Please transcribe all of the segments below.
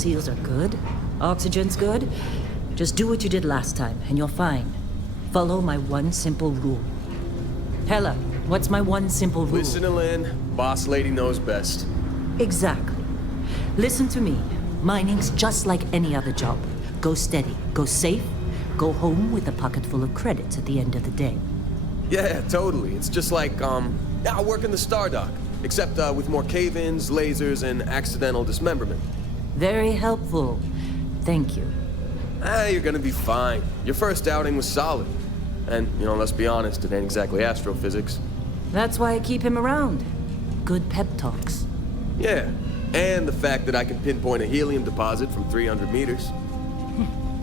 seals are good, oxygen's good, just do what you did last time, and you're fine. Follow my one simple rule. Hella, what's my one simple rule? Listen to Lynn. Boss lady knows best. Exactly. Listen to me. Mining's just like any other job. Go steady, go safe, go home with a pocket full of credits at the end of the day. Yeah, totally. It's just like, I work in the Stardock. Except with more cave-ins, lasers, and accidental dismemberment. Very helpful. Thank you. You're gonna be fine. Your first outing was solid. And, let's be honest, it ain't exactly astrophysics. That's why I keep him around. Good pep talks. Yeah, and the fact that I can pinpoint a helium deposit from 300 meters.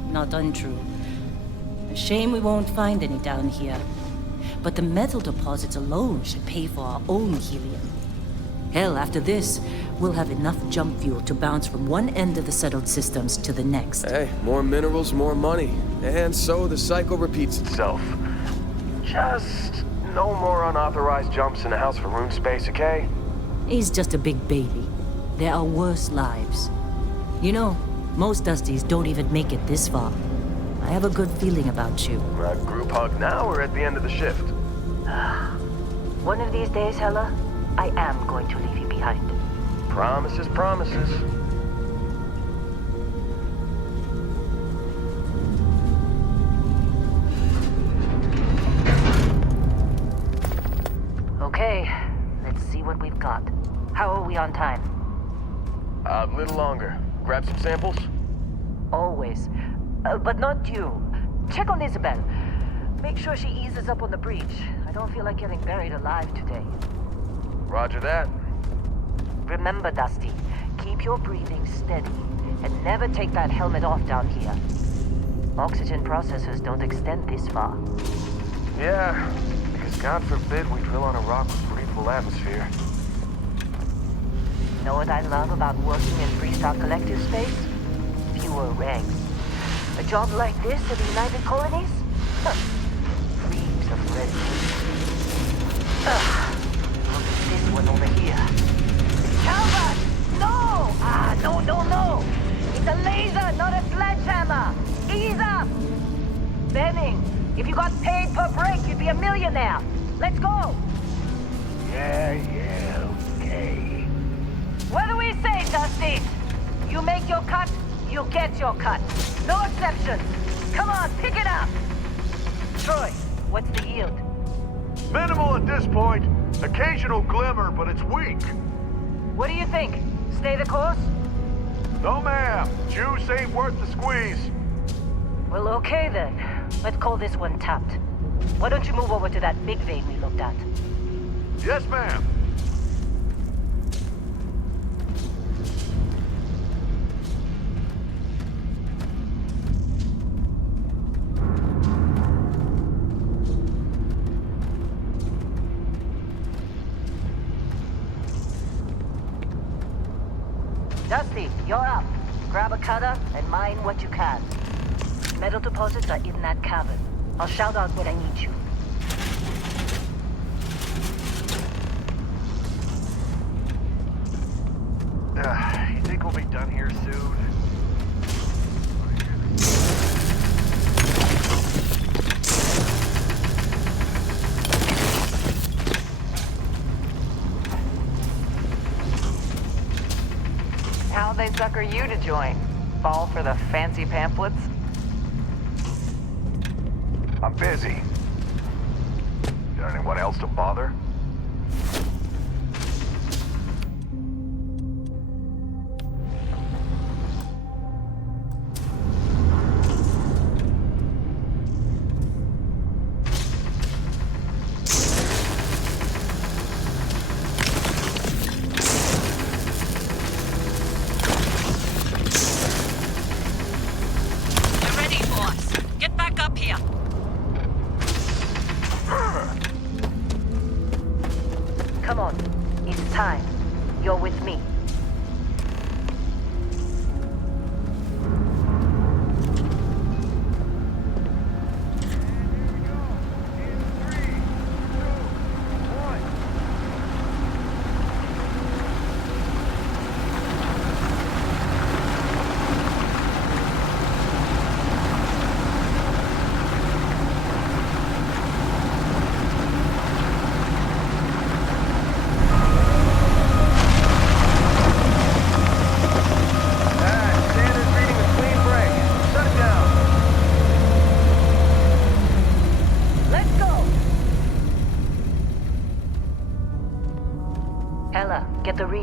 Not untrue. A shame we won't find any down here. But the metal deposits alone should pay for our own helium. Hell, after this, we'll have enough jump fuel to bounce from one end of the settled systems to the next. Hey, more minerals, more money. And so the cycle repeats itself. Just no more unauthorized jumps in the house for room space, okay? He's just a big baby. There are worse lives. You know, most Dusties don't even make it this far. I have a good feeling about you. A group hug now or at the end of the shift? One of these days, Hella, I am going to leave you behind. Promises, promises. Okay, let's see what we've got. How are we on time? A little longer. Grab some samples? Always. But not you. Check on Isabel. Make sure she eases up on the breach. I don't feel like getting buried alive today. Roger that. Remember, Dusty, keep your breathing steady and never take that helmet off down here. Oxygen processors don't extend this far. Yeah, because God forbid we drill on a rock with breathable atmosphere. Know what I love about working in Freestar Collective space? Fewer ranks. A job like this at the United Colonies? Reams of red tape. Look at this one over here. Calvert! No! No! It's a laser, not a sledgehammer! Ease up! Benning, if you got paid per break, you'd be a millionaire. Let's go! Yeah, okay. What do we say, Dusty? You make your cut, you get your cut. No exceptions. Come on, pick it up! Troy, what's the yield? Minimal at this point. Occasional glimmer, but it's weak. What do you think? Stay the course? No, ma'am. Juice ain't worth the squeeze. Well, okay then. Let's call this one tapped. Why don't you move over to that big vein we looked at? Yes, ma'am. Dusty, you're up. Grab a cutter and mine what you can. Metal deposits are in that cavern. I'll shout out when I need you. You think we'll be done here soon? How'd they sucker you to join? Fall for the fancy pamphlets? I'm busy. Got anyone else to bother?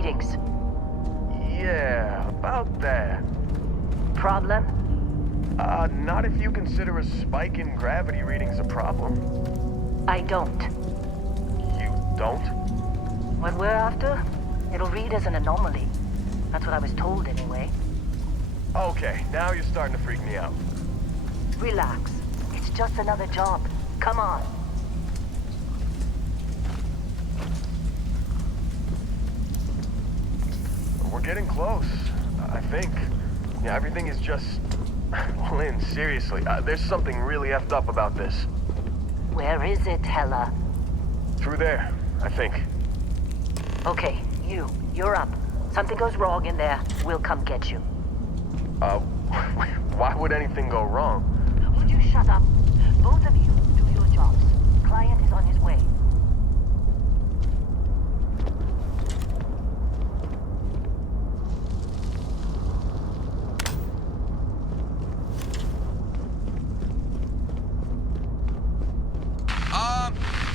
readings. Yeah, about that. Problem? Not if you consider a spike in gravity readings a problem. I don't. You don't? What we're after, it'll read as an anomaly. That's what I was told anyway. Okay, now you're starting to freak me out. Relax. It's just another job. Come on. We're getting close, I think. Yeah, everything is just... Lynn, seriously, there's something really effed up about this. Where is it, Hella? Through there, I think. Okay, you're up. Something goes wrong in there, we'll come get you. Why would anything go wrong? Would you shut up? Both of you do your jobs. Client is on his way.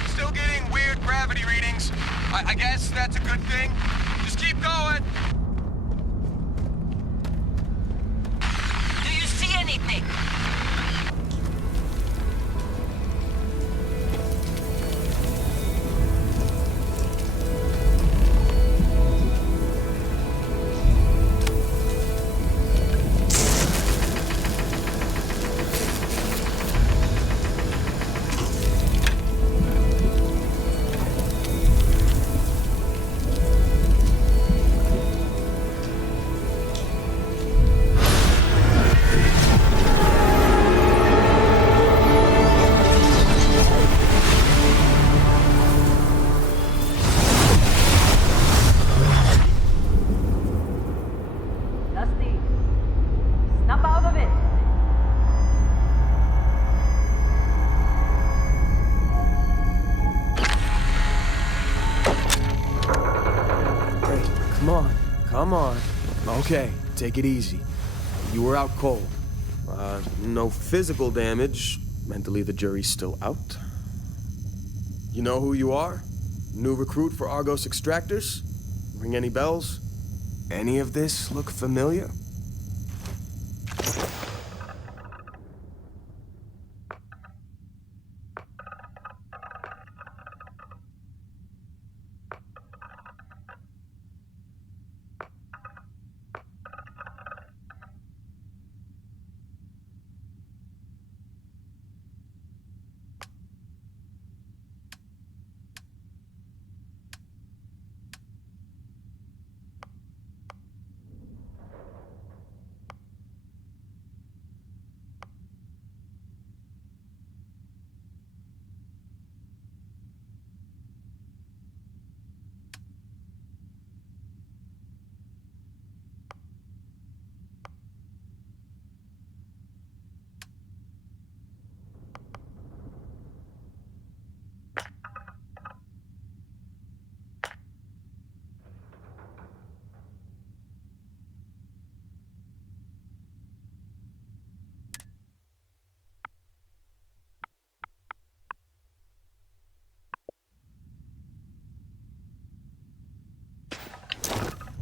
Still getting weird gravity readings. I guess that's a good thing. Just keep going. Do you see anything? Snap out of it! Hey, come on. Okay, take it easy. You were out cold. No physical damage. Mentally, the jury's still out. You know who you are? New recruit for Argos Extractors? Ring any bells? Any of this look familiar?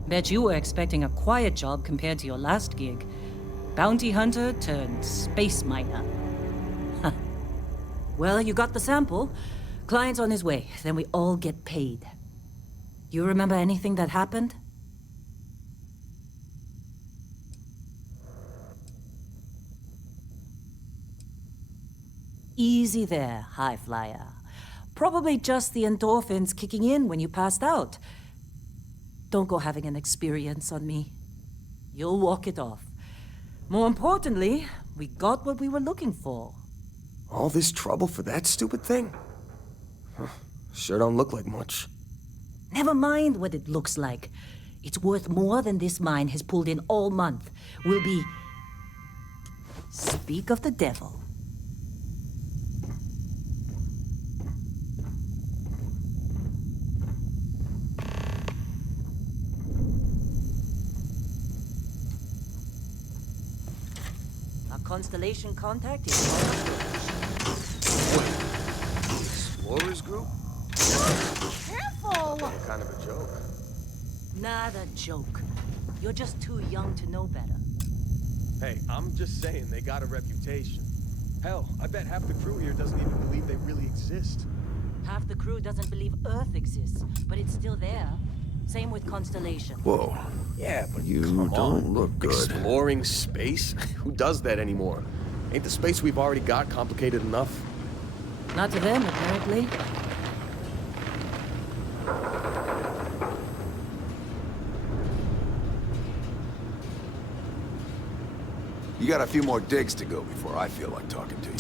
Bet you were expecting a quiet job compared to your last gig. Bounty hunter turned space miner. Huh. Well, you got the sample. Client's on his way, then we all get paid. You remember anything that happened? Easy there, high flyer. Probably just the endorphins kicking in when you passed out. Don't go having an experience on me. You'll walk it off. More importantly, we got what we were looking for. All this trouble for that stupid thing? Huh. Sure don't look like much. Never mind what it looks like. It's worth more than this mine has pulled in all month. We'll be... Speak of the devil. Constellation contact is Explorers group? Careful! Kind of a joke. Not a joke. You're just too young to know better. Hey, I'm just saying they got a reputation. Hell, I bet half the crew here doesn't even believe they really exist. Half the crew doesn't believe Earth exists, but it's still there. Same with Constellation. Whoa. Yeah, but You come don't on. look good. Exploring space? Who does that anymore? Ain't the space we've already got complicated enough? Not to them, apparently. You got a few more digs to go before I feel like talking to you.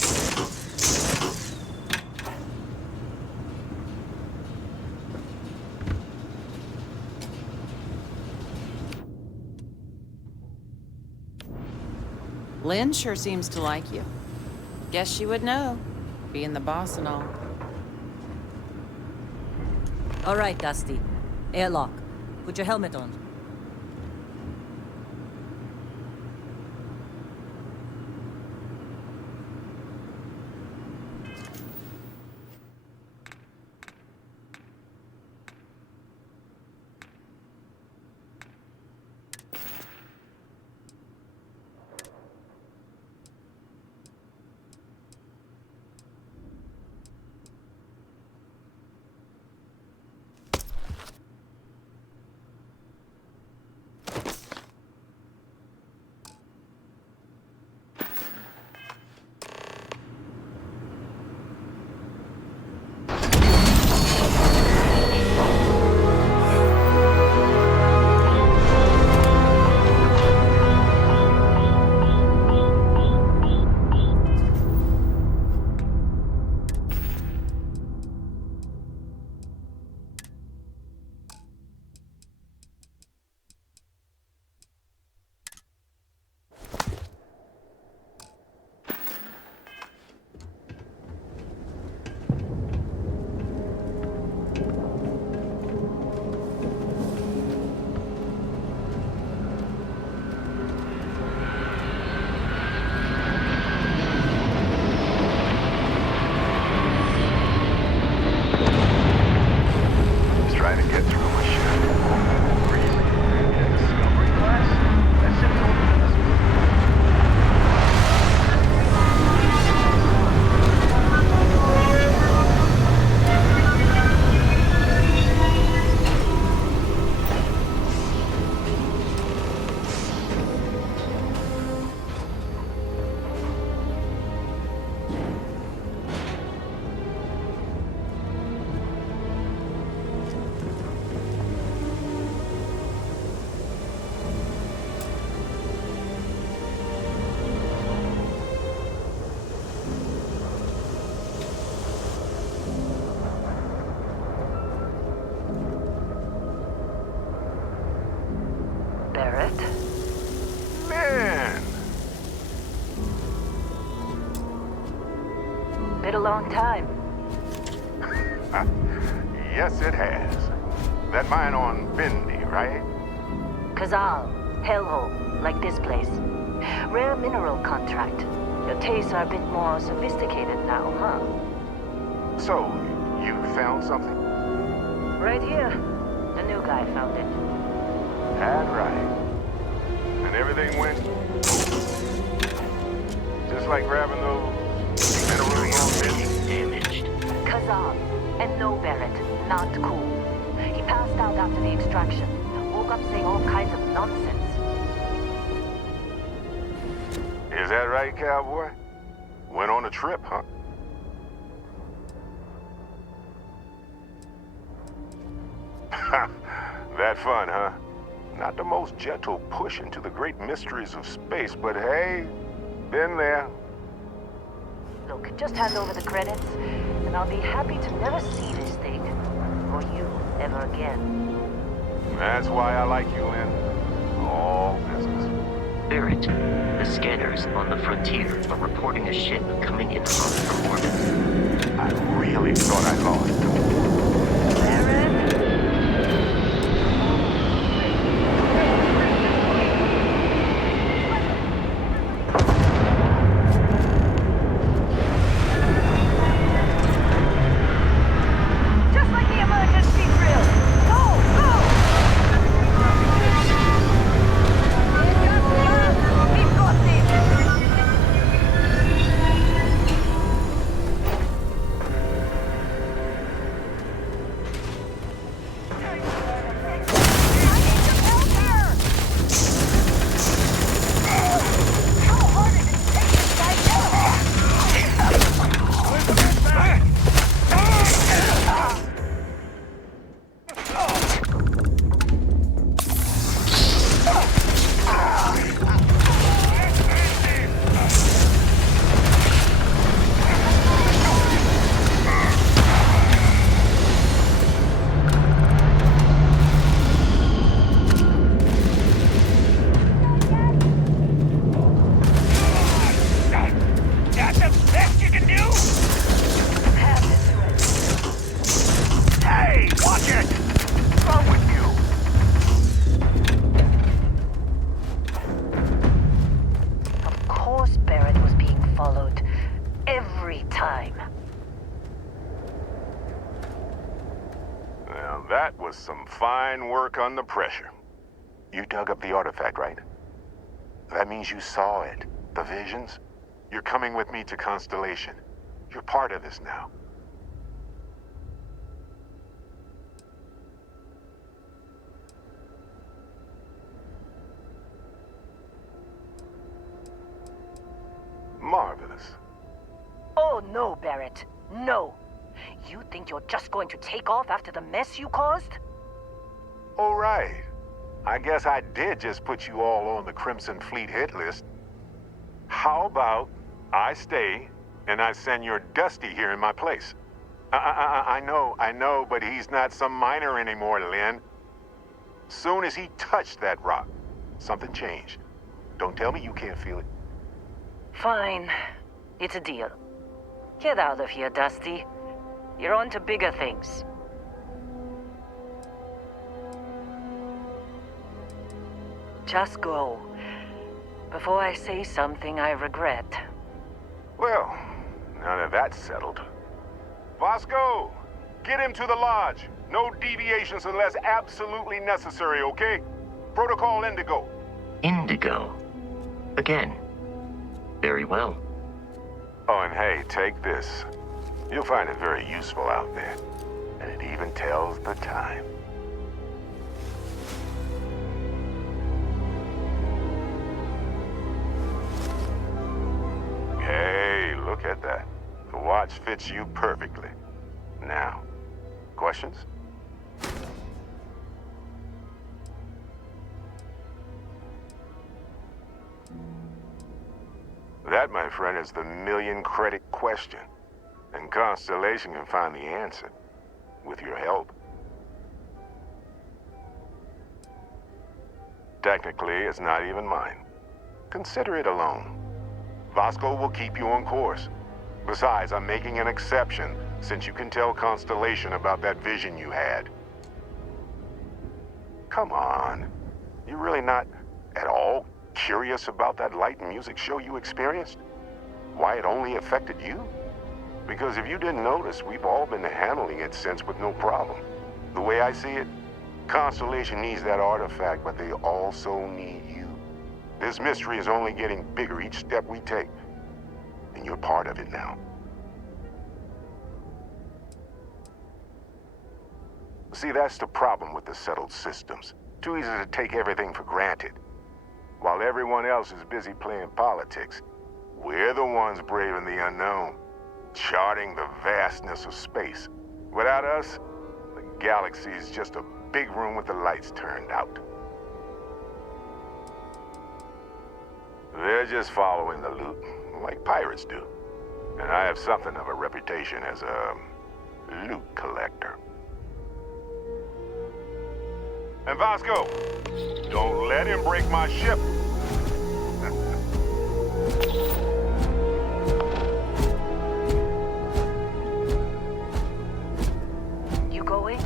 Lynn sure seems to like you. Guess she would know, being the boss and all. All right, Dusty. Airlock. Put your helmet on. Been a long time. Yes, it has. That mine on Bendy, right? Kazal, hellhole, like this place. Rare mineral contract. Your tastes are a bit more sophisticated now, huh? So, you found something? Right here. The new guy found it. That's right. And everything went just like grabbing those minerals on Bendy? Damaged. Kazal, and no Barrett. Not cool. He passed out after the extraction. Woke up saying all kinds of nonsense. Is that right, cowboy? Went on a trip, huh? That fun, huh? Not the most gentle push into the great mysteries of space, but hey, been there. Look, just hand over the credits, and I'll be happy to never see this thing. Or you, ever again. That's why I like you, Lynn. All business. Barrett, the scanners on the frontier are reporting a ship coming in hot from orbit. I really thought I lost him. Barrett? Just like the emergency drill. Go, go! That was some fine work under pressure. You dug up the artifact, right? That means you saw it. The visions? You're coming with me to Constellation. You're part of this now. Marvelous. Oh, no, Barrett. No. You think you're just going to take off after the mess you caused? All right. I guess I did just put you all on the Crimson Fleet hit list. How about I stay and I send your Dusty here in my place? I know, but he's not some miner anymore, Lynn. Soon as he touched that rock, something changed. Don't tell me you can't feel it. Fine. It's a deal. Get out of here, Dusty. You're on to bigger things. Just go. Before I say something I regret. Well, now that that's settled. Vasco, get him to the lodge. No deviations unless absolutely necessary, okay? Protocol Indigo. Indigo. Again. Very well. Oh, and hey, take this. You'll find it very useful out there. And it even tells the time. Hey, look at that. The watch fits you perfectly. Now, questions? That, my friend, is the million-credit question. And Constellation can find the answer. With your help. Technically, it's not even mine. Consider it a loan. Vasco will keep you on course. Besides, I'm making an exception, since you can tell Constellation about that vision you had. Come on. You're really not at all curious about that light and music show you experienced? Why it only affected you? Because if you didn't notice, we've all been handling it since with no problem. The way I see it, Constellation needs that artifact, but they also need you. This mystery is only getting bigger each step we take. And you're part of it now. See, that's the problem with the settled systems. Too easy to take everything for granted. While everyone else is busy playing politics, we're the ones braving the unknown, charting the vastness of space. Without us, the galaxy is just a big room with the lights turned out. They're just following the loot, like pirates do. And I have something of a reputation as a loot collector. And Vasco, don't let him break my ship. You going?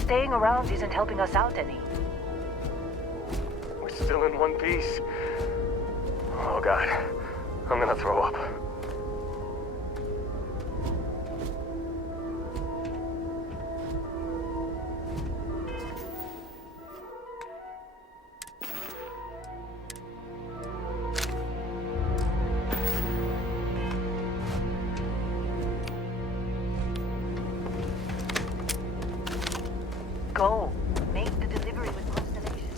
Staying around isn't helping us out any. We're still in one piece. Oh God, I'm gonna throw up. Go. Make the delivery with Constellation.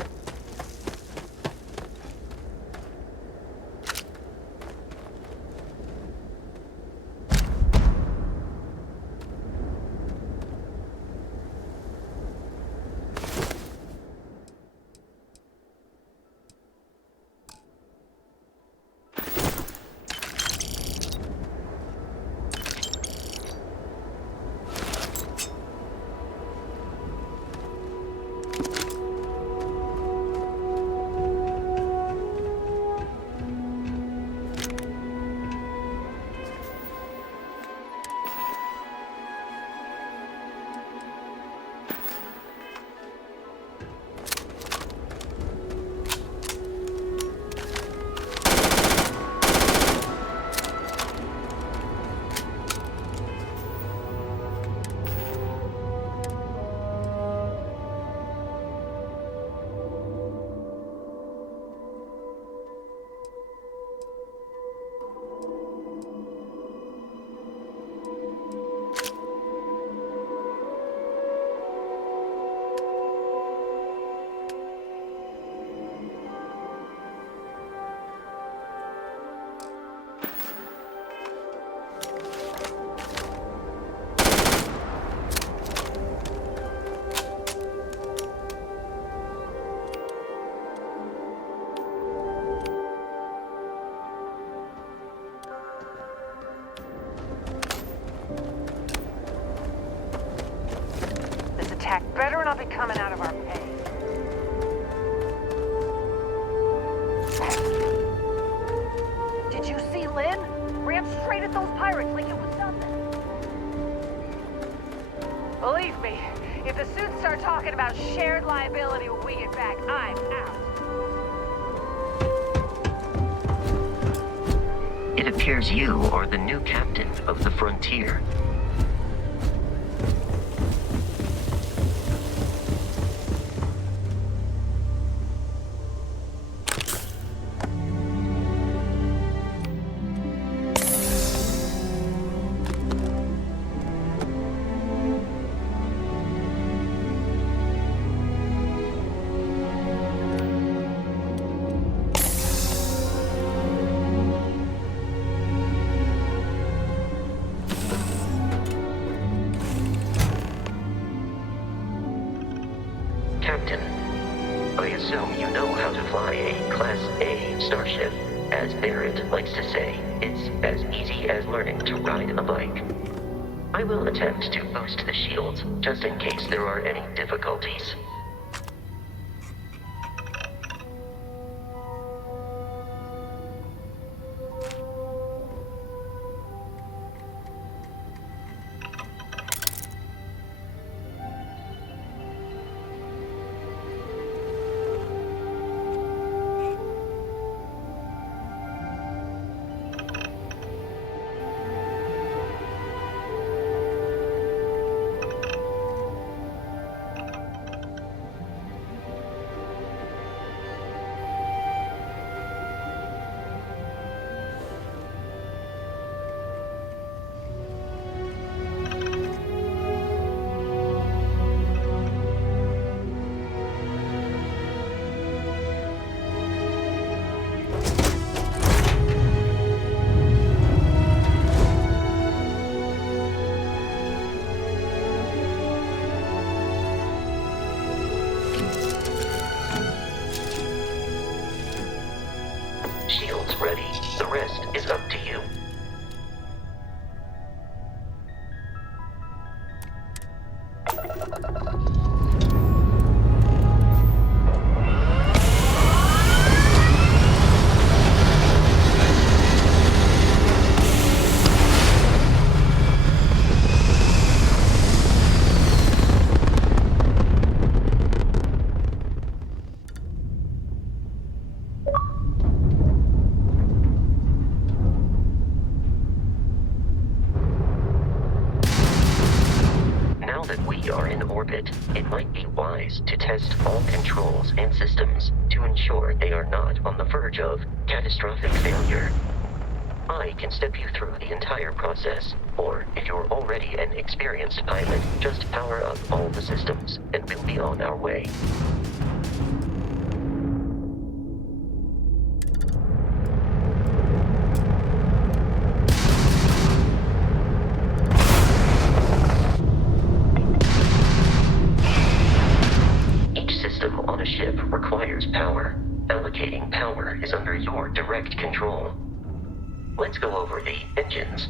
attack better not be coming out of our pay. Did you see Lynn? Ran straight at those pirates like it was nothing. Believe me, if the suits start talking about shared liability when we get back, I'm out. It appears you are the new captain of the Frontier. Captain, I assume you know how to fly a Class A starship. As Barrett likes to say, it's as easy as learning to ride a bike. I will attempt to boost the shields, just in case there are any difficulties. Shields ready. The rest is up to you. Now that we are in orbit, it might be wise to test all controls and systems to ensure they are not on the verge of catastrophic failure. I can step you through the entire process, or if you're already an experienced pilot, just power up all the systems, and we'll be on our way. On a ship requires power. Allocating power is under your direct control. Let's go over the engines.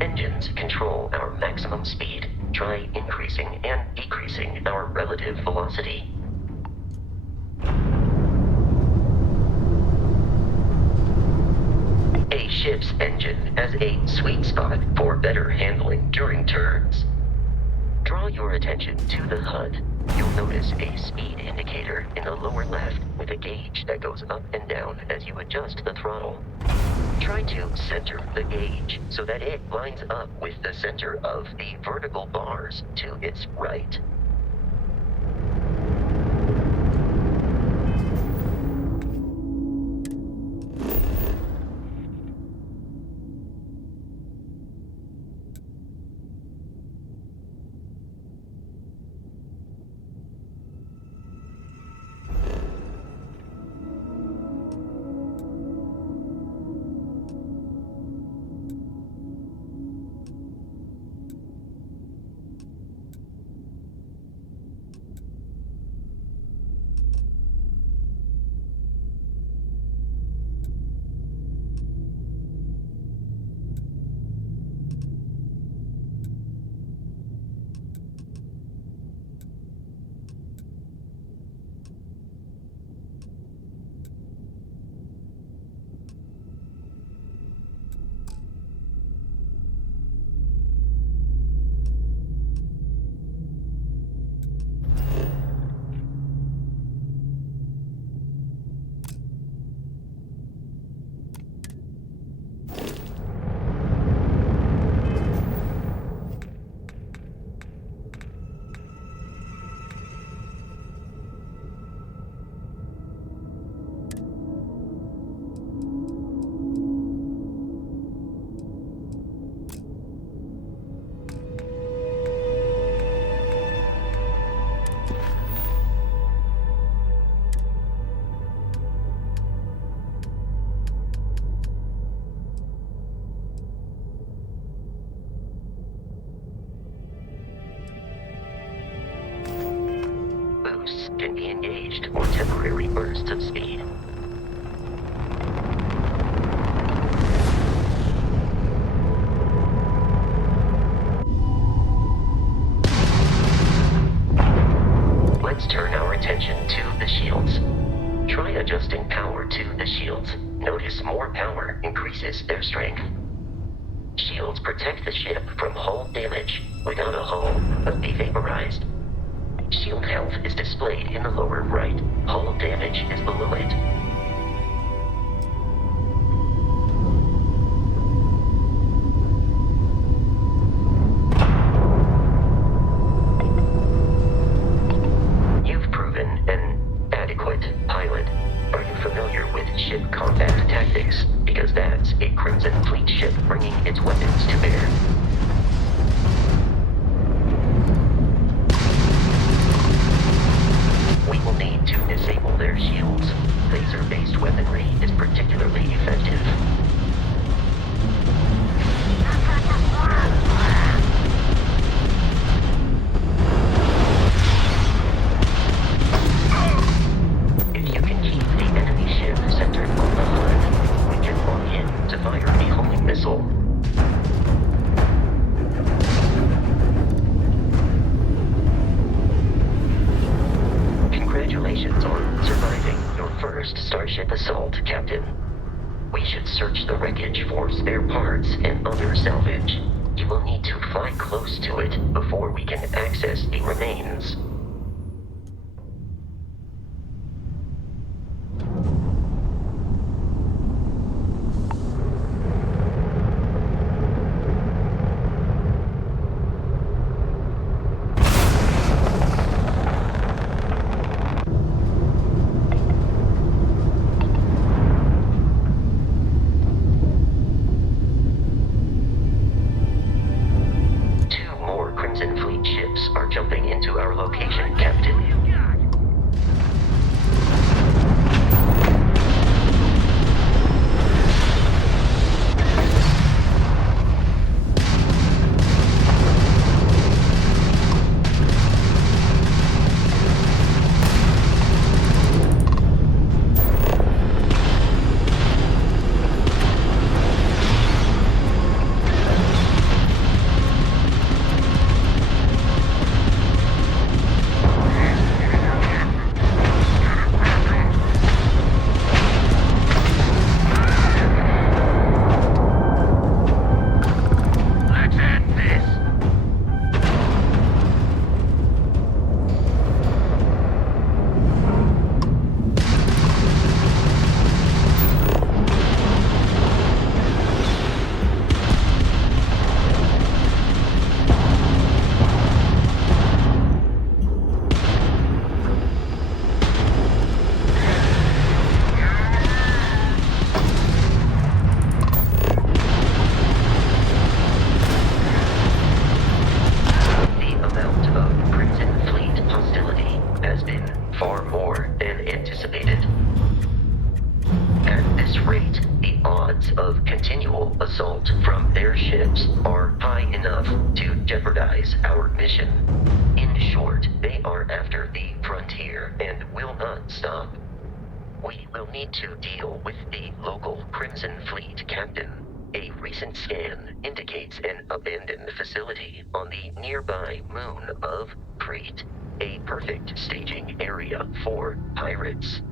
Engines control our maximum speed. Try increasing and decreasing our relative velocity. A ship's engine has a sweet spot for better handling during turns. Draw your attention to the HUD. You'll notice a speed indicator in the lower left with a gauge that goes up and down as you adjust the throttle. Try to center the gauge so that it lines up with the center of the vertical bars to its right. can be engaged on temporary bursts of speed. Let's turn our attention to the shields. Try adjusting power to the shields. Notice more power increases their strength. Shields protect the ship from hull damage. Without a hull, but be vaporized. Shield health is displayed in the lower right. Hull damage is below it. You've proven an adequate pilot. Are you familiar with ship combat tactics? Because that's a Crimson Fleet ship bringing its weapons to bear. We will need to disable their shields. Laser-based weaponry is particularly effective. If you can keep the enemy ship centered on the HUD, we can lock in to fire a homing missile. Congratulations on surviving your first Starship assault, Captain. We should search the wreckage for spare parts and other salvage. You will need to fly close to it before we can access the remains. Crimson Fleet ships are jumping into our location, Captain. Of continual assault from their ships are high enough to jeopardize our mission. In short, they are after the frontier and will not stop. We will need to deal with the local Crimson Fleet captain. A recent scan indicates an abandoned facility on the nearby moon of Crete, a perfect staging area for pirates.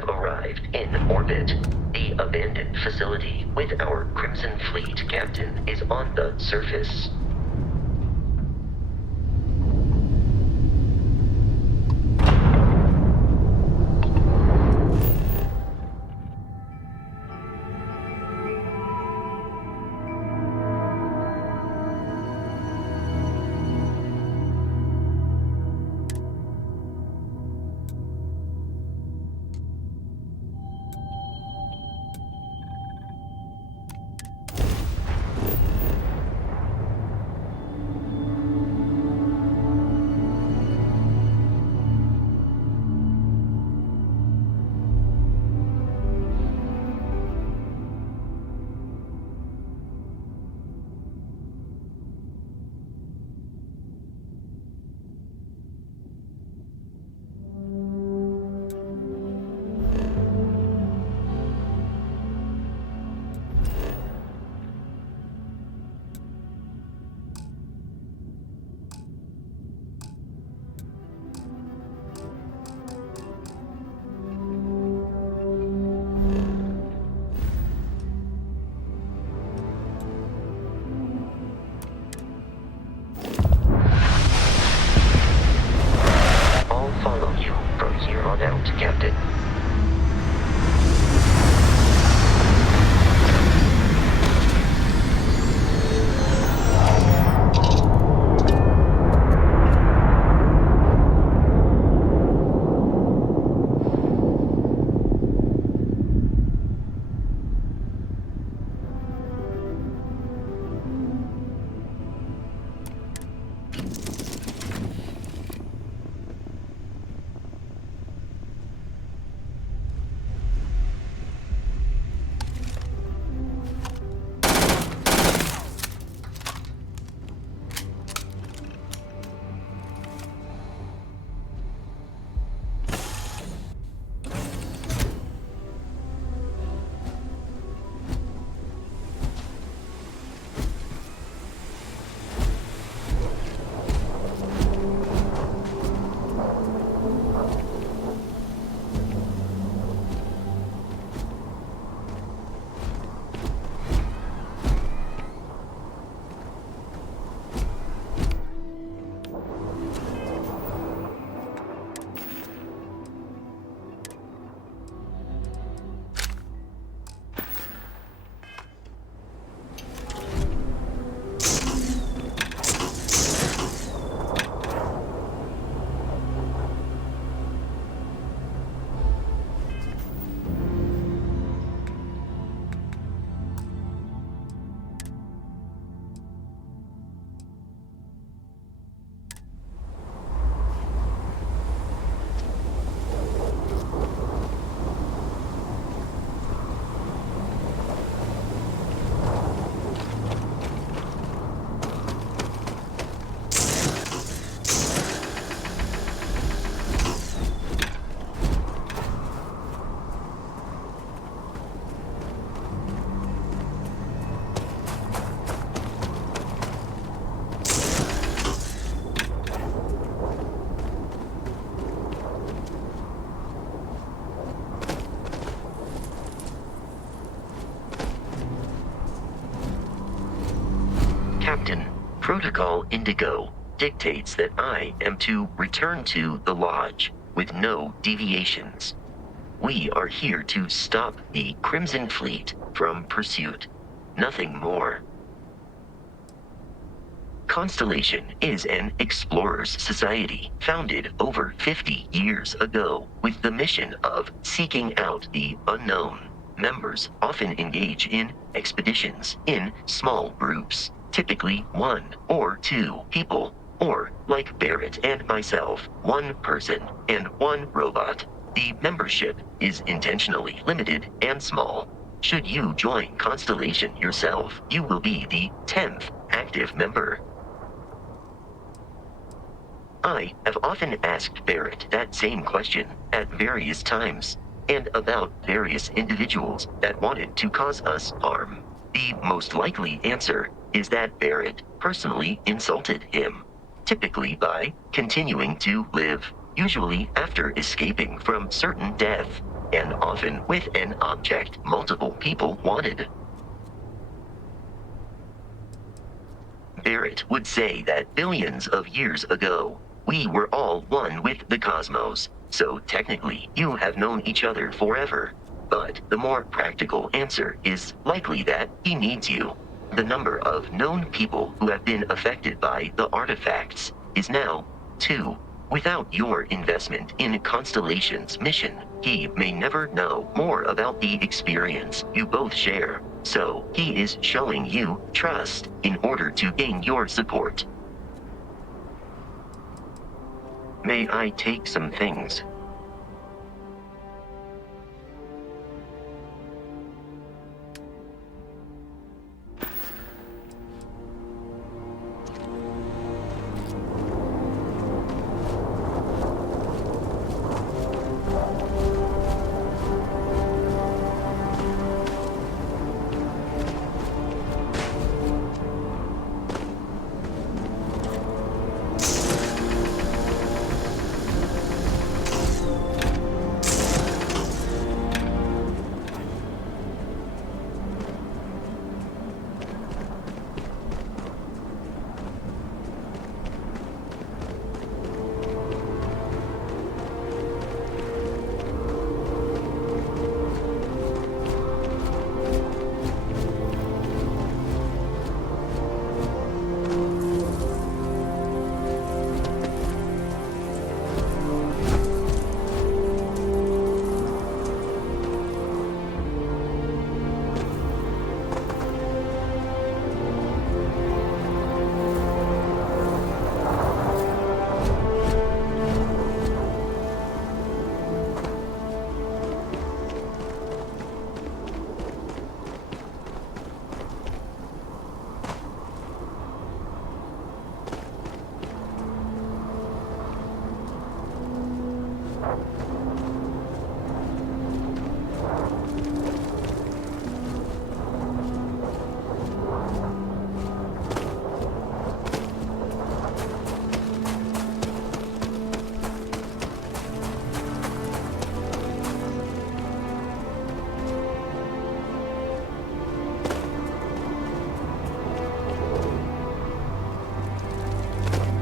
have arrived in orbit. The abandoned facility with our Crimson Fleet captain is on the surface. Captain. Captain, Protocol Indigo dictates that I am to return to the Lodge with no deviations. We are here to stop the Crimson Fleet from pursuit. Nothing more. Constellation is an explorers society founded over 50 years ago with the mission of seeking out the unknown. Members often engage in expeditions in small groups, typically 1 or 2 people, or like Barrett and myself, 1 person and 1 robot. The membership is intentionally limited and small. Should you join Constellation yourself, you will be the 10th active member. I have often asked Barrett that same question at various times, and about various individuals that wanted to cause us harm. The most likely answer is that Barrett personally insulted him, typically by continuing to live, usually after escaping from certain death. and often with an object multiple people wanted. Barrett would say that billions of years ago, we were all one with the cosmos, so technically you have known each other forever. But the more practical answer is likely that he needs you. The number of known people who have been affected by the artifacts is now 2. Without your investment in Constellation's mission, he may never know more about the experience you both share. So he is showing you trust in order to gain your support. May I take some things?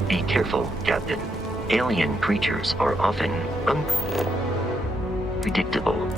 Be careful, Captain. Alien creatures are often unpredictable.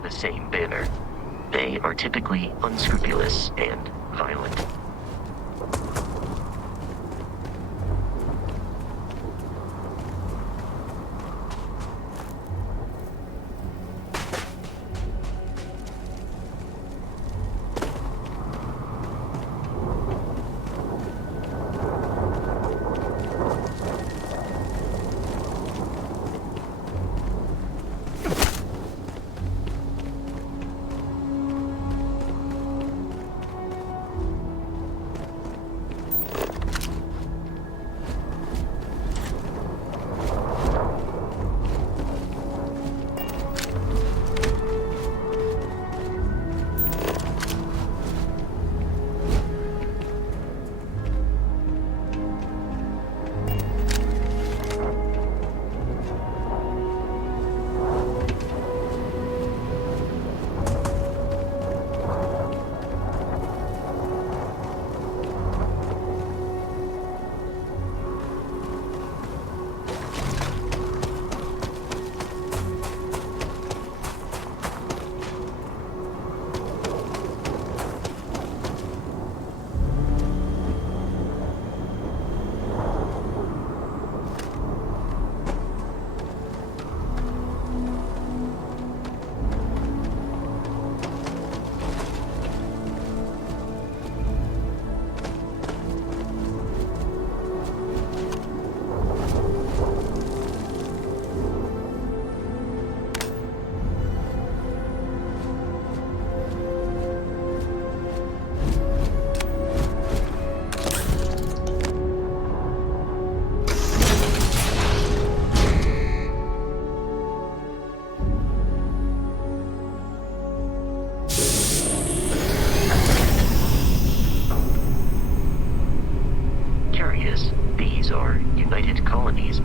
under the same banner. They are typically unscrupulous and violent.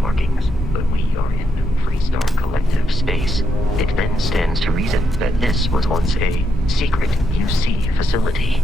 Markings, but we are in Freestar Collective space. It then stands to reason that this was once a secret UC facility.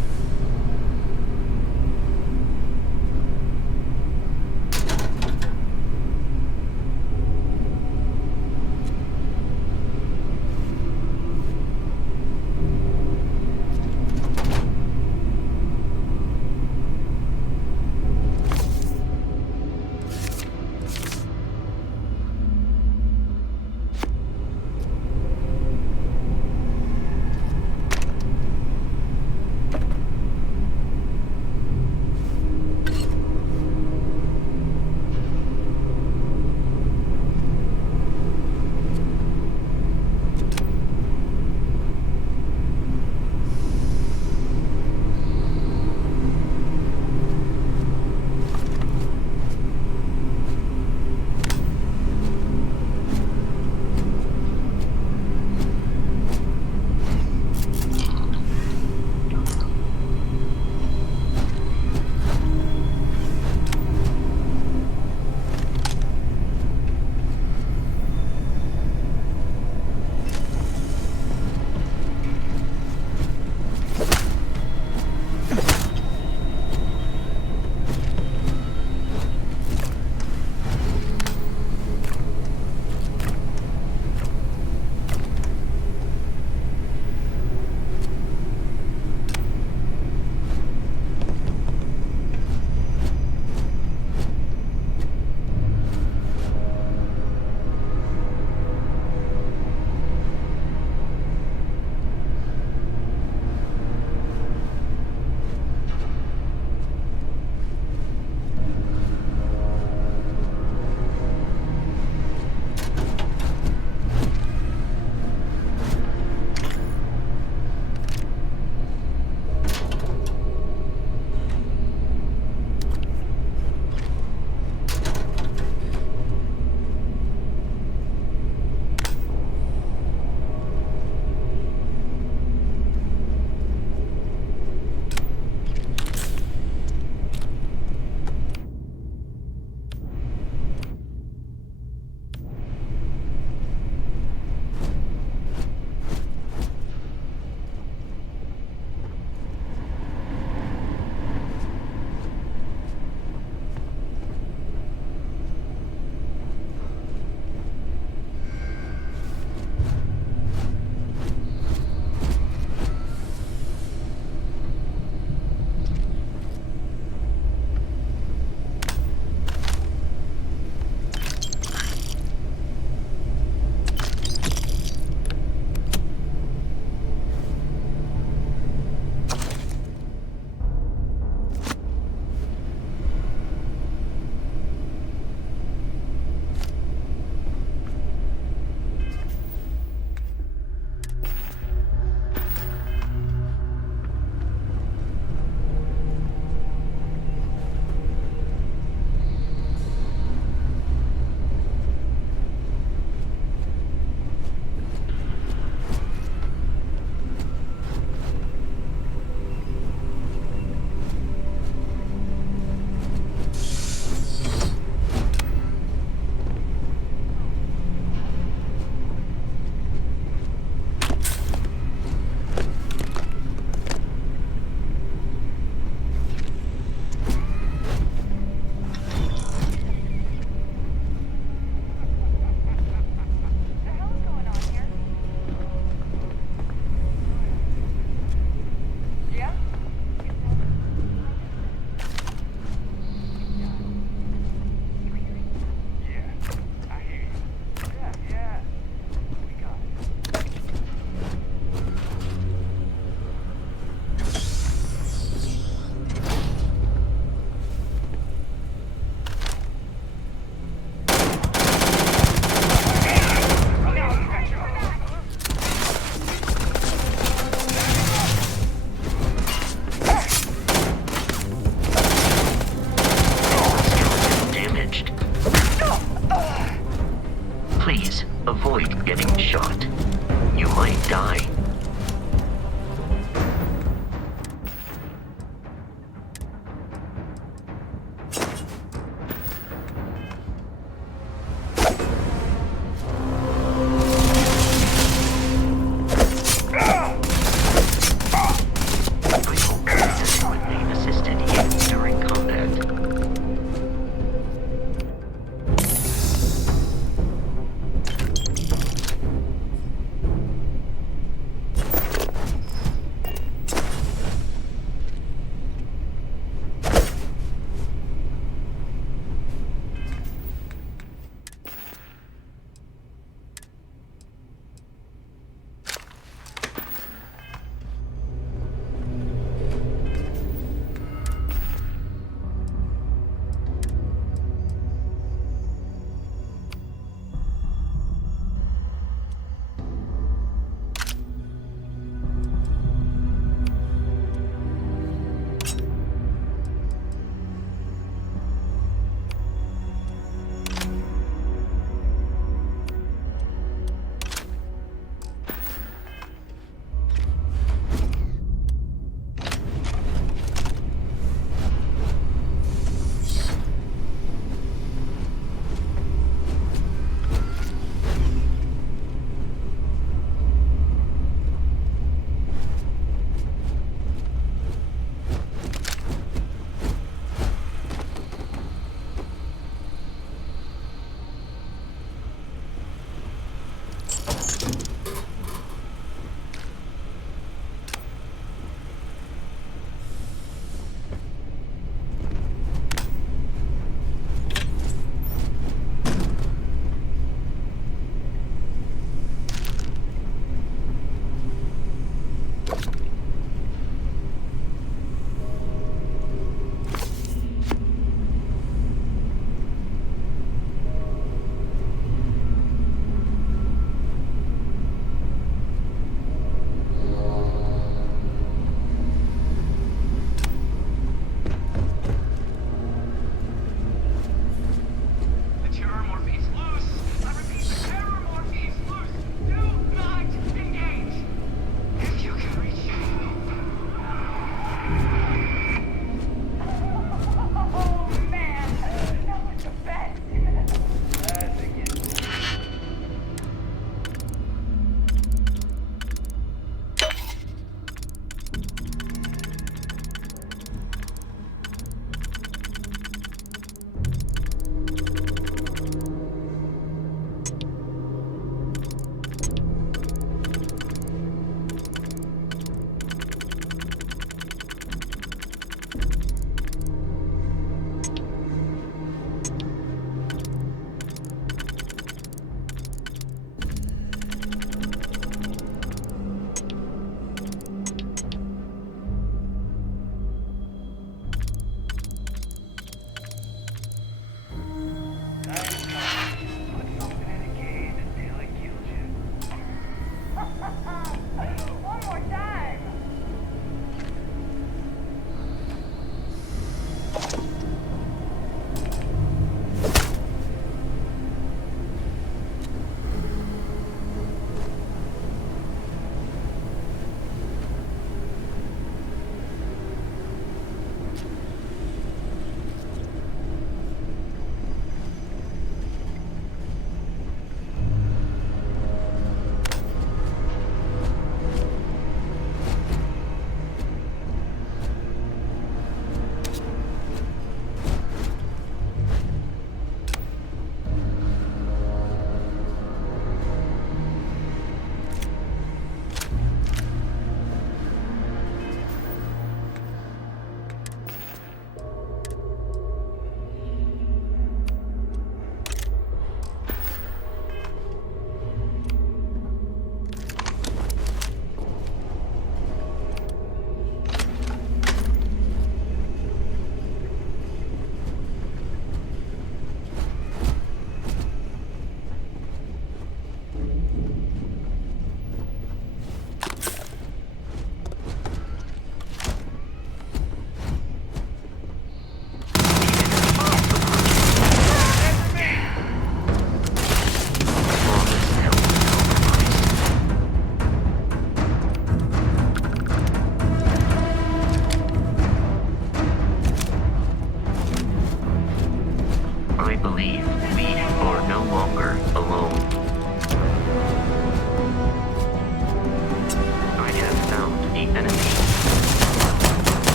Avoid getting shot. You might die.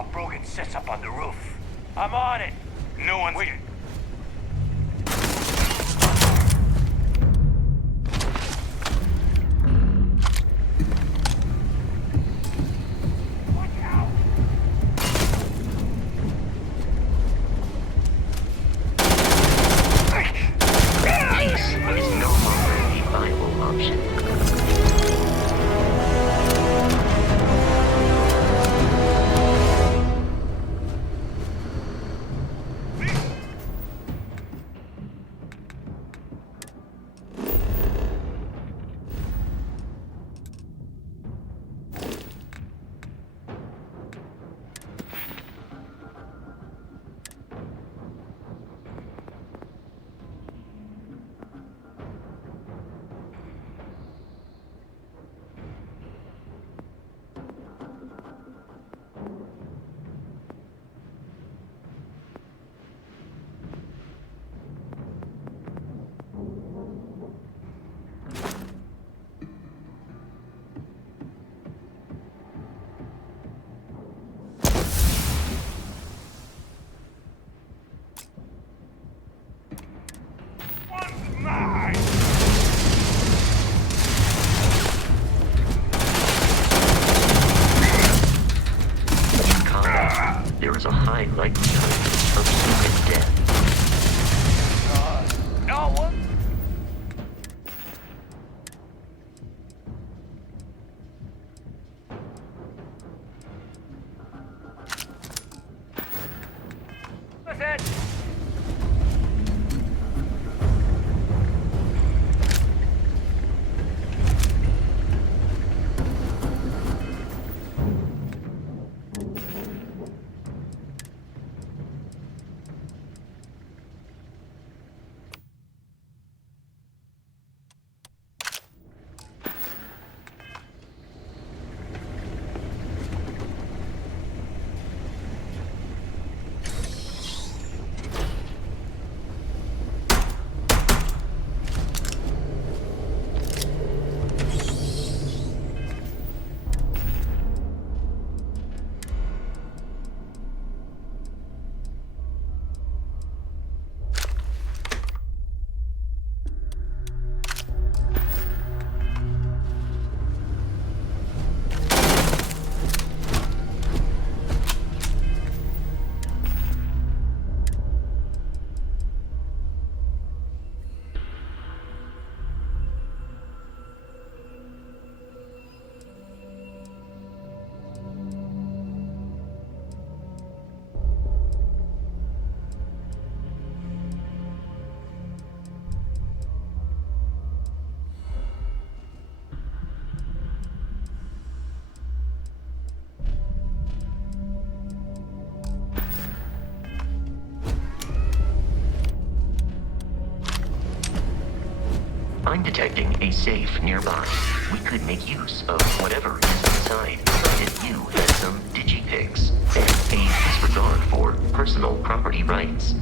while Brogan sets up on the roof. I'm on it. No one's... Wait. Peace is no longer a viable option. In combat, there is a high likelihood of certain death. No, what? What's that? I'm detecting a safe nearby. We could make use of whatever is inside, provided you had some digipics and a disregard for personal property rights.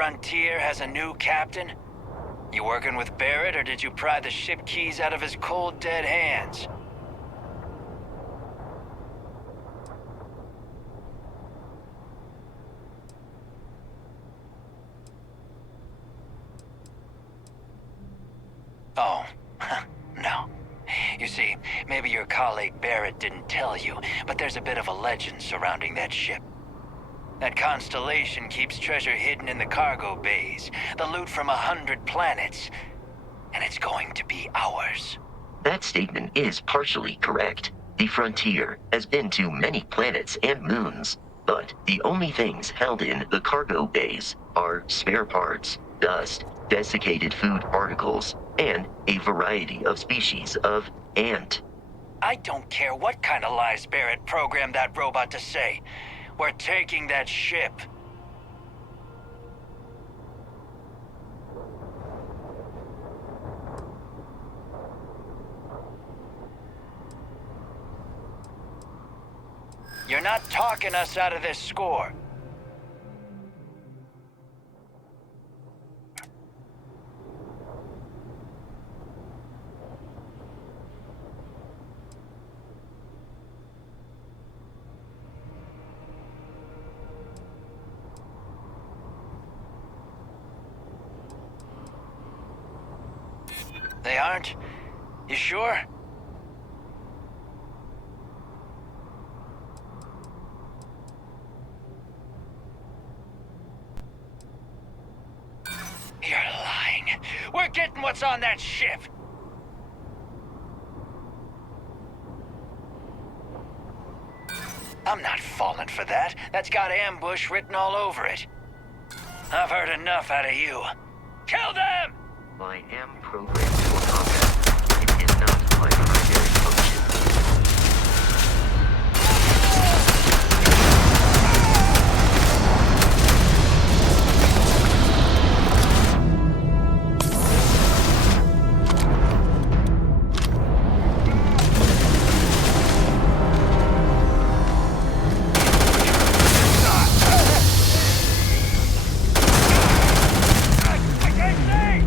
Frontier has a new captain? You working with Barrett, or did you pry the ship keys out of his cold, dead hands? Oh, no. You see, maybe your colleague Barrett didn't tell you, but there's a bit of a legend surrounding that ship. That constellation keeps treasure hidden in the cargo bays, the loot from 100 planets, and it's going to be ours. That statement is partially correct. The Frontier has been to many planets and moons, but the only things held in the cargo bays are spare parts, dust, desiccated food particles, and a variety of species of ant. I don't care what kind of lies Barrett programmed that robot to say. We're taking that ship. You're not talking us out of this score. They aren't? You sure? You're lying. We're getting what's on that ship. I'm not falling for that. That's got ambush written all over it. I've heard enough out of you. Kill them! I am programmed for combat. It is not my primary function. I can't see!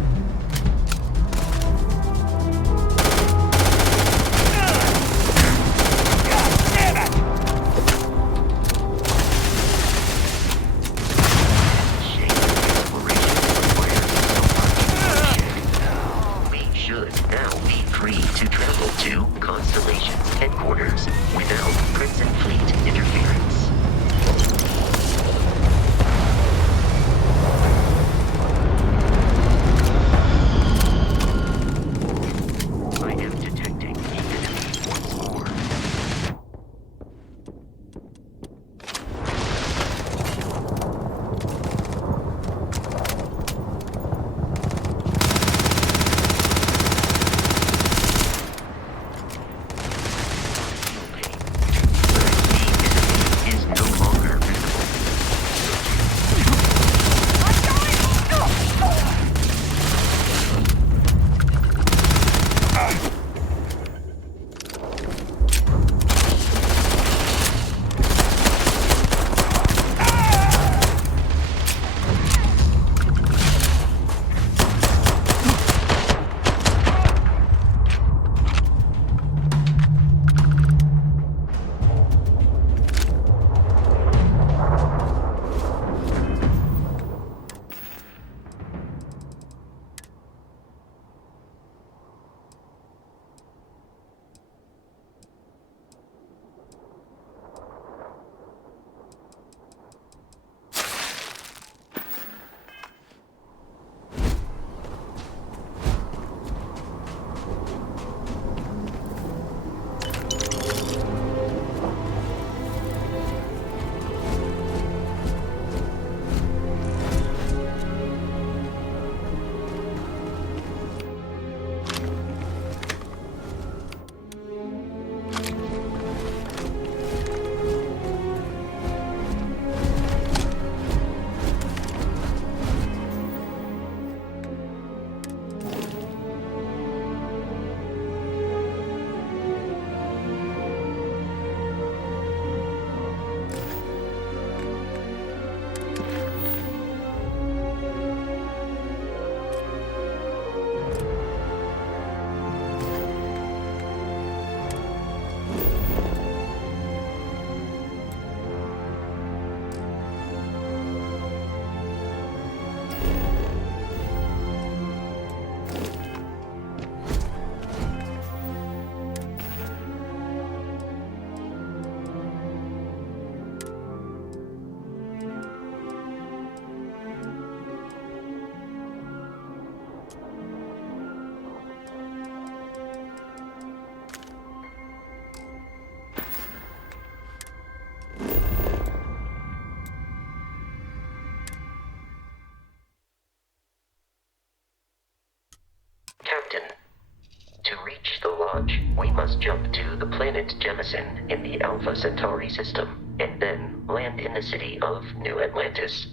launch, we must jump to the planet Jemison in the Alpha Centauri system, and then land in the city of New Atlantis.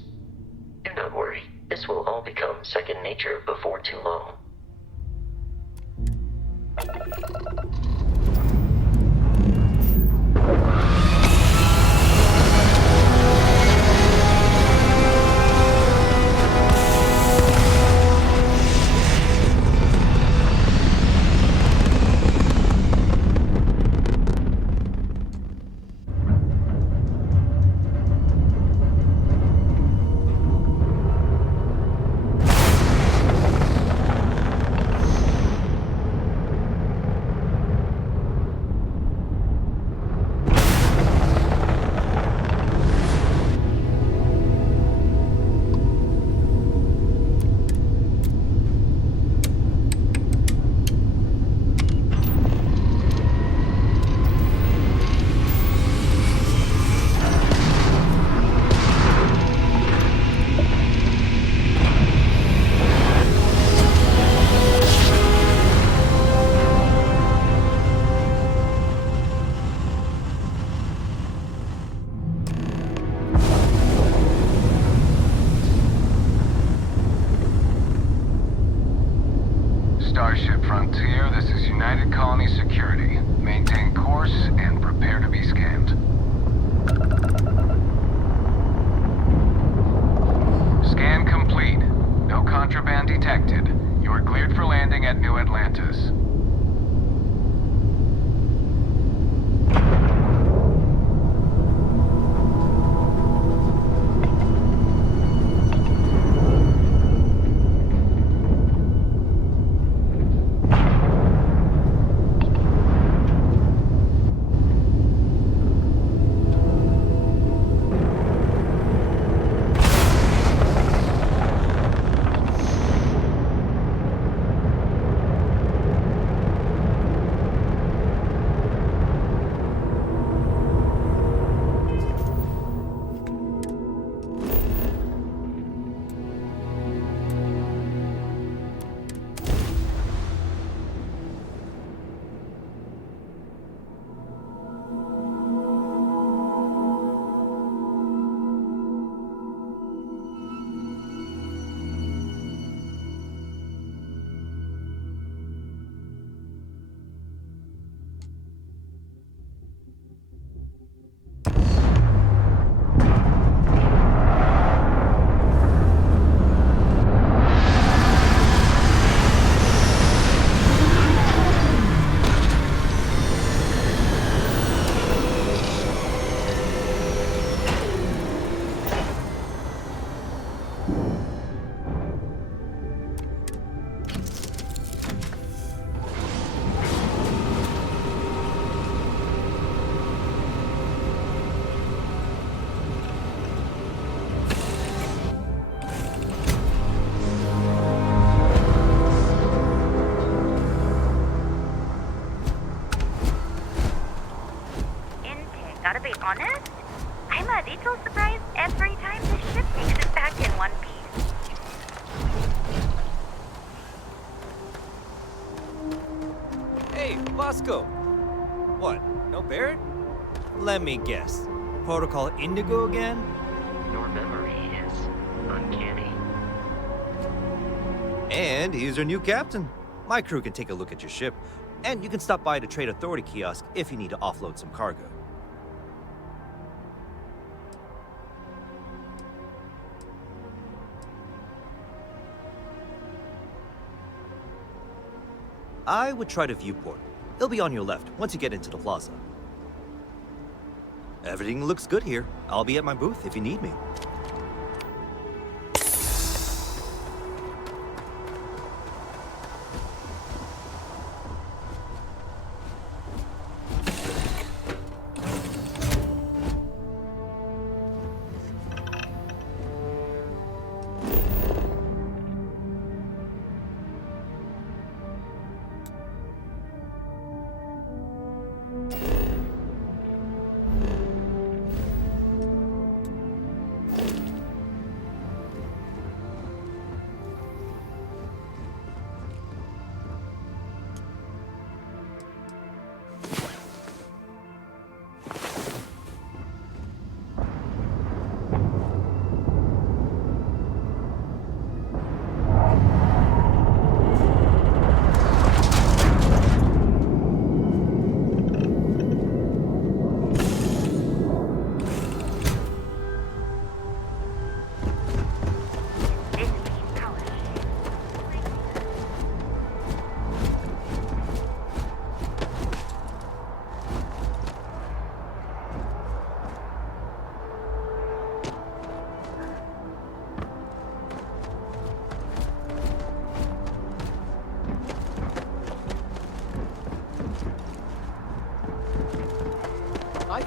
Do not worry, this will all become second nature before too long. Starship Frontier, this is United Colony Security. Maintain course and prepare to be scanned. Scan complete. No contraband detected. You are cleared for landing at New Atlantis. Gotta be honest, I'm a little surprised every time this ship makes it back in one piece. Hey, Bosco! What, no Barrett? Let me guess. Protocol Indigo again? Your memory is uncanny. And he's our new captain. My crew can take a look at your ship, and you can stop by the Trade Authority kiosk if you need to offload some cargo. I would try the viewport. It'll be on your left once you get into the plaza. Everything looks good here. I'll be at my booth if you need me.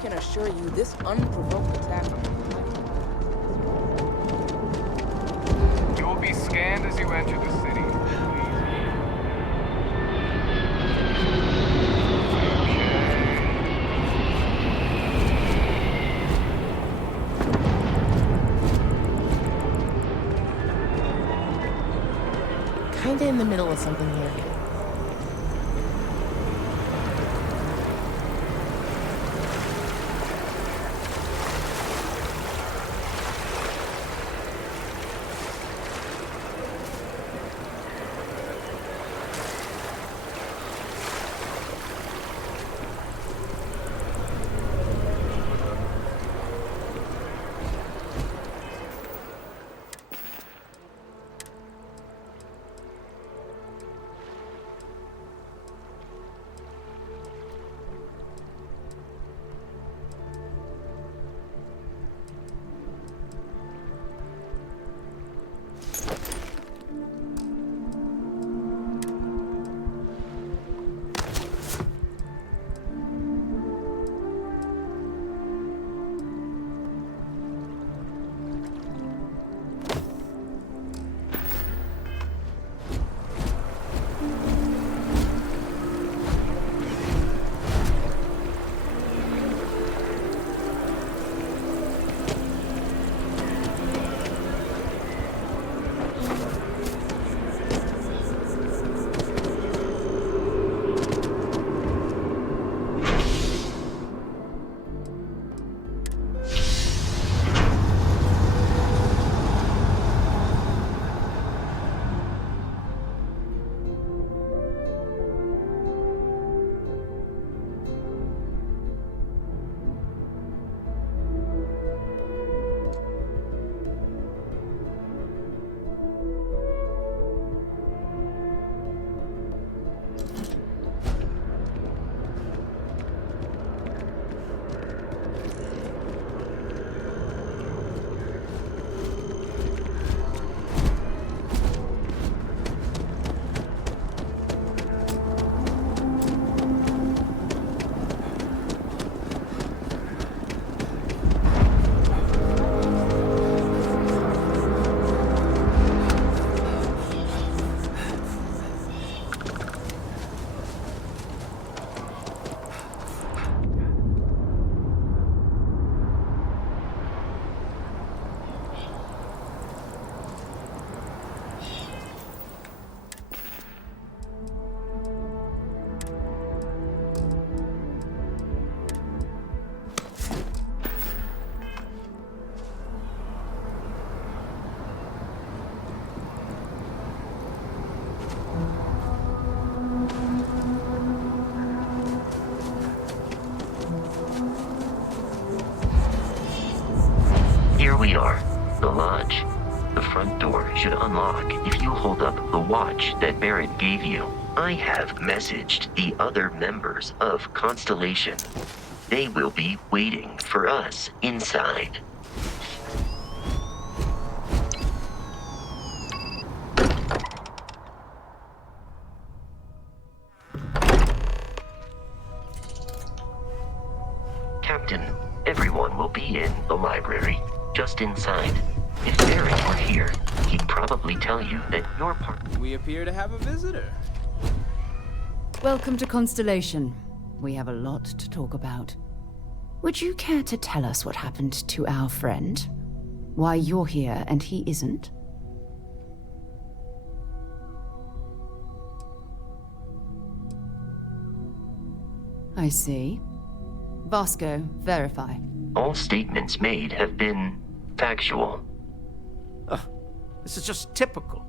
can assure you this unprovoked attack on You will be scanned as you enter the city. kinda in the middle of something here. Here we are, the lodge. The front door should unlock if you hold up the watch that Barrett gave you. I have messaged the other members of Constellation. They will be waiting for us inside. Captain, everyone will be in the library, just inside. If Barrett were here, he'd probably tell you that your part... We appear to have a visitor. Welcome to Constellation. We have a lot to talk about. Would you care to tell us what happened to our friend? Why you're here and he isn't? I see. Vasco, verify. All statements made have been factual. This is just typical.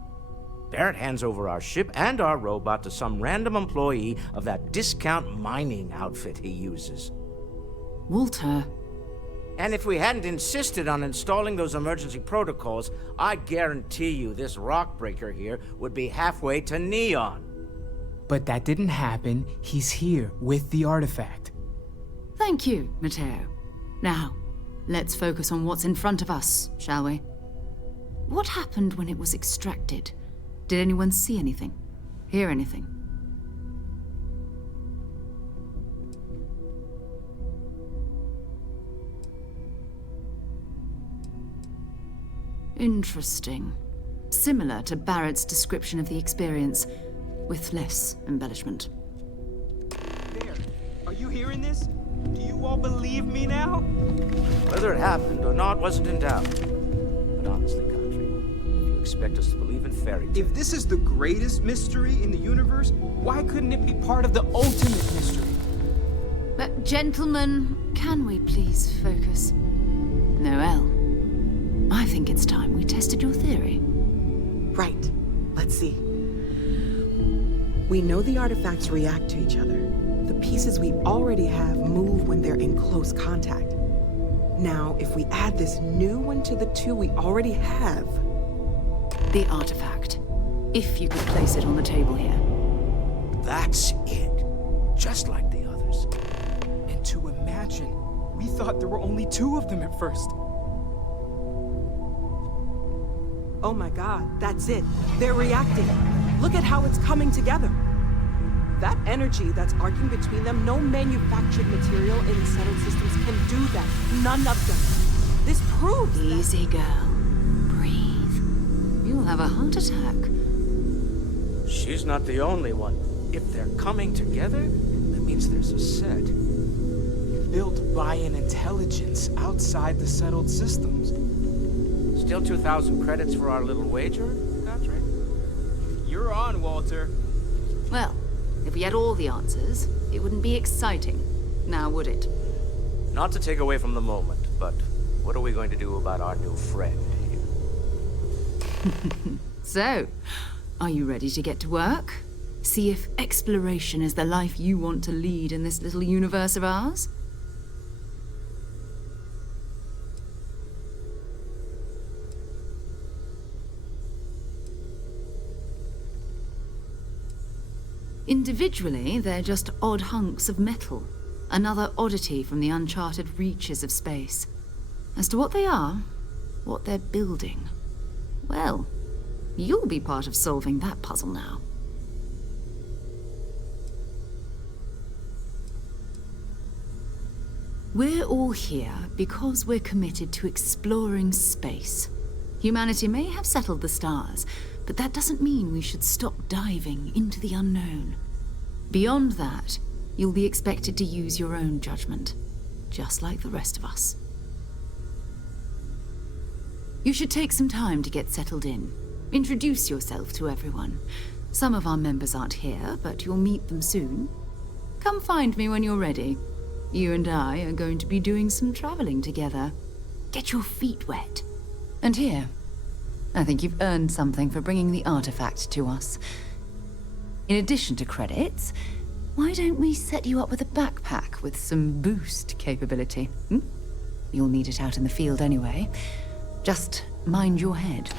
Barrett hands over our ship and our robot to some random employee of that discount mining outfit he uses. Walter. And if we hadn't insisted on installing those emergency protocols, I guarantee you this rock breaker here would be halfway to Neon. But that didn't happen. He's here with the artifact. Thank you, Matteo. Now, let's focus on what's in front of us, shall we? What happened when it was extracted? Did anyone see anything? Hear anything? Interesting. Similar to Barrett's description of the experience, with less embellishment. There. Are you hearing this? Do you all believe me now? Whether it happened or not wasn't in doubt. But honestly, Country, if you expect us to believe in fairy tales... If this is the greatest mystery in the universe, why couldn't it be part of the ultimate mystery? But gentlemen, can we please focus? Noelle, I think it's time we tested your theory. Right. Let's see. We know the artifacts react to each other. The pieces we already have move when they're in close contact. Now, if we add this new one to the two we already have... The artifact. If you could place it on the table here. That's it. Just like the others. And to imagine, we thought there were only 2 of them at first. Oh my god, that's it. They're reacting. Look at how it's coming together. That energy that's arcing between them, no manufactured material in the settled systems can do that. None of them. This proves Easy, girl. Breathe. You'll have a heart attack. She's not the only one. If they're coming together, that means there's a set. Built by an intelligence outside the settled systems. Still 2,000 credits for our little wager, Country? You're on, Walter. Well, if we had all the answers, it wouldn't be exciting. Now, would it? Not to take away from the moment, but what are we going to do about our new friend here? So, are you ready to get to work? See if exploration is the life you want to lead in this little universe of ours? Individually, they're just odd hunks of metal. Another oddity from the uncharted reaches of space. As to what they are, what they're building, well, you'll be part of solving that puzzle now. We're all here because we're committed to exploring space. Humanity may have settled the stars, but that doesn't mean we should stop diving into the unknown. Beyond that, you'll be expected to use your own judgment, just like the rest of us. You should take some time to get settled in. Introduce yourself to everyone. Some of our members aren't here, but you'll meet them soon. Come find me when you're ready. You and I are going to be doing some traveling together. Get your feet wet. And here, I think you've earned something for bringing the artifact to us. In addition to credits, why don't we set you up with a backpack with some boost capability? You'll need it out in the field anyway. Just mind your head.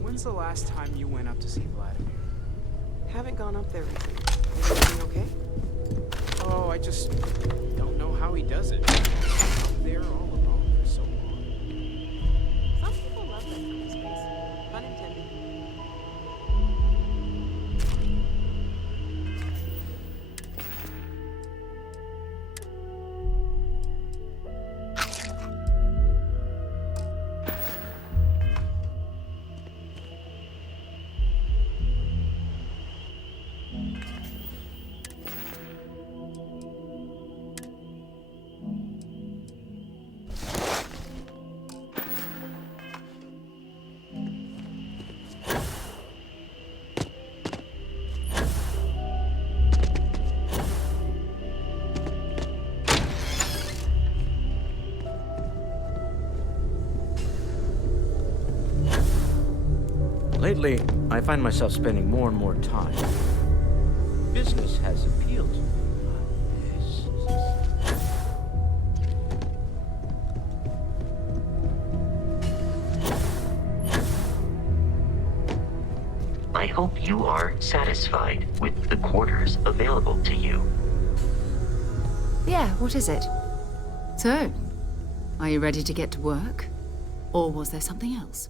When's the last time you went up to see Vladimir? Haven't gone up there recently. Is everything okay? Oh, I just don't know how he does it. Up there all alone for so long. Some people love that kind of space. Pun intended. Lately, I find myself spending more and more time. Business has appealed to me. I hope you are satisfied with the quarters available to you. Yeah, what is it? So, are you ready to get to work? Or was there something else?